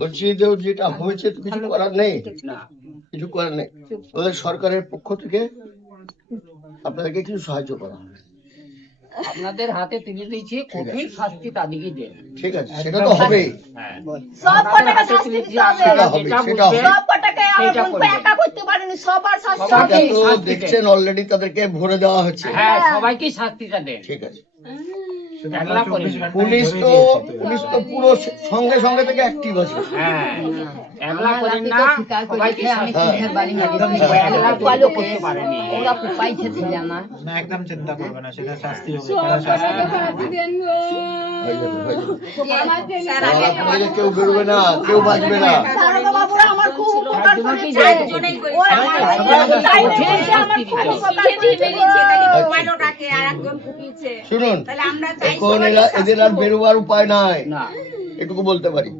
বলছি যে যেটা হয়েছে তো কিছু করার নেই, কিছু করার নেই। আমাদের সরকারের পক্ষ থেকে আপনাদেরকে কিছু সাহায্য করা হবে। আপনাদের হাতে তুলে দিয়েছি, কঠিন শাস্তি তাদেরকে দেন। ঠিক আছে, সেটা তো হবেই। সব কটাকে শাস্তি দিতে হবে। সেটা হবে, সেটা হবে। সব কটাকে আমার বোনকে একা করতে পারেনি, সবার শাস্তি সেটা হবে। তো দেখছেন অলরেডি তাদেরকে ভরে দেওয়া হচ্ছে। হ্যাঁ, সবাইকে শাস্তিটা দেন। ঠিক আছে। একলা করেন না। পুলিশ তো পুরো সঙ্গে সঙ্গে থেকে অ্যাক্টিভ আছে। হ্যাঁ, একলা করেন না, সবাইকে আমি শাস্তি তিনের দেন। বাড়ি মেরে একলা পালো করতে পারেনি। ওরা পাইছে ছিল আমার। না, একদম চিন্তা করবে না, সেটা শাস্তি হবে। হয়ে যাবে, হয়ে যাবে। আপনাদের কেউ বেরোবে না, কেউ বাঁচবে না। দারোগা বাবুরা আমার খুব উপকার করেছে। ও আমার শুনুন, এখন এদের আর বেরোবার উপায় নাই, না, এটুকু বলতে পারি।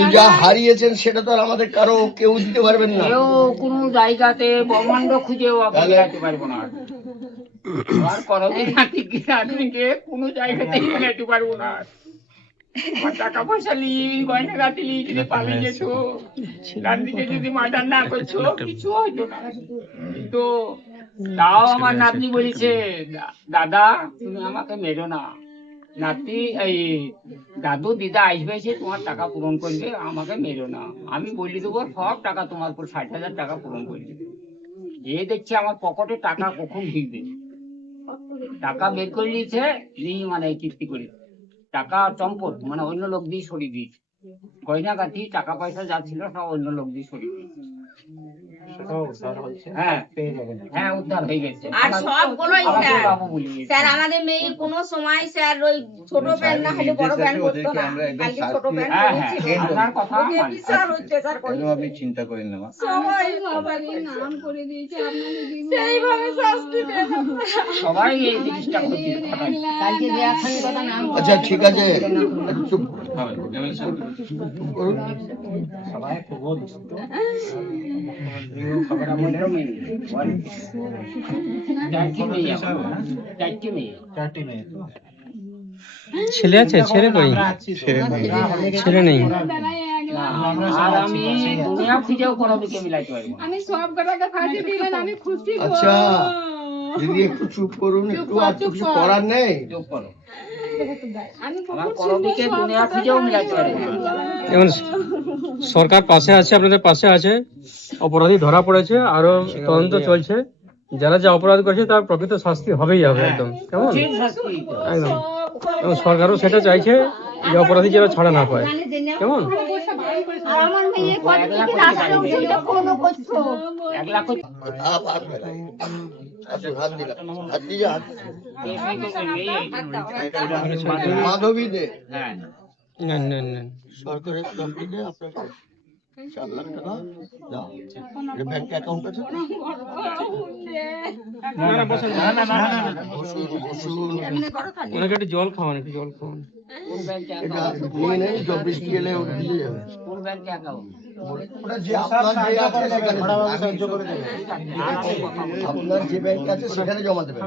এই যা হারিয়েছেন সেটা তো আর আমাদের কারো কেউ দিতে পারবেন না। কেউ কোনো জায়গাতে ব্রহ্মাণ্ড খুঁজেও আপনি যেতে পারবো না। আর কোনোদিন আদমিকে কোনো জায়গাতেই যেতে পারবো না। আমার টাকা পয়সা নিয়ে গয়না গাটি নিয়ে যদি পালিয়ে যেত, গান্ধীকে যদি মার্ডার না করছো, কিছু হইতো না। কিন্তু তাও আমার নাতনি বলেছে, দাদা তুমি আমাকে মেরো না, নাতি এই দাদু দিদা আসবে, এসে তোমার টাকা পূরণ করবে, আমাকে মেরো না। আমি বলে দেবো সব টাকা তোমার উপর 60,000 টাকা পূরণ করে দেবে। এ দেখছি আমার পকেটে টাকা কখন ঢুকবে, টাকা বের করে নিয়েছে, নিয়ে মানে কীর্তি করে টাকা চম্পট মানে অন্য লোক দিয়ে সরিয়ে দিয়েছে। গয়না গাঠি টাকা পয়সা যা ছিল সব অন্য লোক দিয়ে সরিয়ে দিয়েছে। হ্যাঁ, হ্যাঁ, উদ্ধার হয়ে গেছে। আর সবগুলোই আমাকে স্যার, বাবু বলে গেছে। স্যার আমাদের মেয়ে কোনো সময় স্যার ওই ছোট প্যান্ট না হলে বড় প্যান্ট পরতো না, কালকে ছোট প্যান্ট হ্যাঁ, হ্যাঁ, পরেছিল। আপনার কথা ওকে মানি। বিশাল অত্যাচার করেছে। আপনি চিন্তা করেন না মা। সবাই নাম করে দিয়েছে, সেইভাবে শাস্তি দেন। সবাই এই জিনিসটা করছে। কালকে যে এখন কথা নাম আচ্ছা ঠিক আছে, চুপ করুন। সবাই খুব ছেলে আছে? ছেলে কই? ছেলে নেই। আর আমি দুনিয়া খুঁজেও কোনো দিকে মিলাইতে পারবো না। আমি সব কটাকে ফাঁসি দিলেন, আমি খুশি গো। আচ্ছা দিদি একটু চুপ করুন, একটু আর তো কিছু করার নেই। চুপ করো। আমি আমার কোনো দিকে দুনিয়া খুঁজেও মিলাইতে পারবো না। এখন সরকার পাশে আছে, আপনাদের পাশে আছে, অপরাধী ধরা পড়েছে, আরো তদন্ত চলছে, যারা যা অপরাধ করেছে তার প্রকৃত শাস্তি হবেই হবে একদম, কেমন? ঠিক শাস্তি। একদম। এবং সরকারও সেটা চাইছে যে অপরাধী যেন ছাড়া না পায়, কেমন? আর আমার মেয়ে কতদিন রাস্তায় উঠে ফোনও করছো। একলা করে আসুন, হাত দিলাম, হাত দিয়ে হাত হ্যাঁ। মাধবী দে না না না, সরকারের তরফ থেকে আপনাকে 4 লাখ টাকা দাও। এটা ব্যাংক অ্যাকাউন্ট আছে? বসুন, বসুন। ওনাকে একটু জল খাওয়ান, একটু জল খাওয়ান। কোন ব্যাংকে এটা অ্যাকাউন্ট? নিয়ে নেন, জব বৃষ্টি এলে ওটা দিয়ে যাবে। কোন ব্যাংকে অ্যাকাউন্ট? ওটা যে আপনার যে আছে সেখানে, সাহায্য করে দেবে। আপনার যে ব্যাংক আছে সেখানে জমা দেবেন।